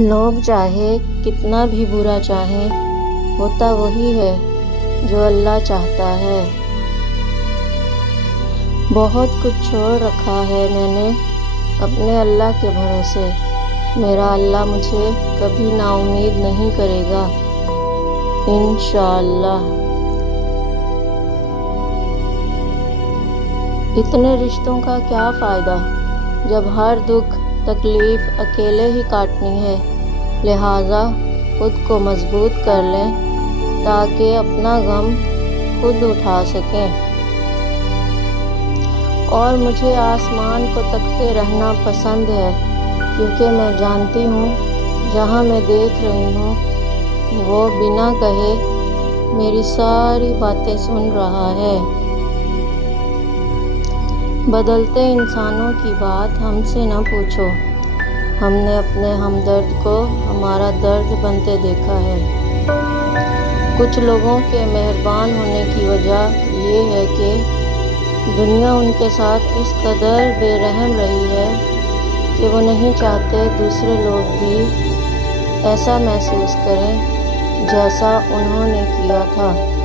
لوگ چاہے کتنا بھی برا چاہیں، ہوتا وہی ہے جو اللہ چاہتا ہے۔ بہت کچھ چھوڑ رکھا ہے میں نے اپنے اللہ کے بھروسے، میرا اللہ مجھے کبھی نا امید نہیں کرے گا، انشاءاللہ۔ اتنے رشتوں کا کیا فائدہ جب ہر دکھ تکلیف اکیلے ہی کاٹنی ہے، لہٰذا خود کو مضبوط کر لیں تاکہ اپنا غم خود اٹھا سکیں۔ اور مجھے آسمان کو تکتے رہنا پسند ہے، کیونکہ میں جانتی ہوں جہاں میں دیکھ رہی ہوں وہ بنا کہے میری ساری باتیں سن رہا ہے۔ بدلتے انسانوں کی بات ہم سے نہ پوچھو، ہم نے اپنے ہمدرد کو ہمارا درد بنتے دیکھا ہے۔ کچھ لوگوں کے مہربان ہونے کی وجہ یہ ہے کہ دنیا ان کے ساتھ اس قدر بے رحم رہی ہے کہ وہ نہیں چاہتے دوسرے لوگ بھی ایسا محسوس کریں جیسا انہوں نے کیا تھا۔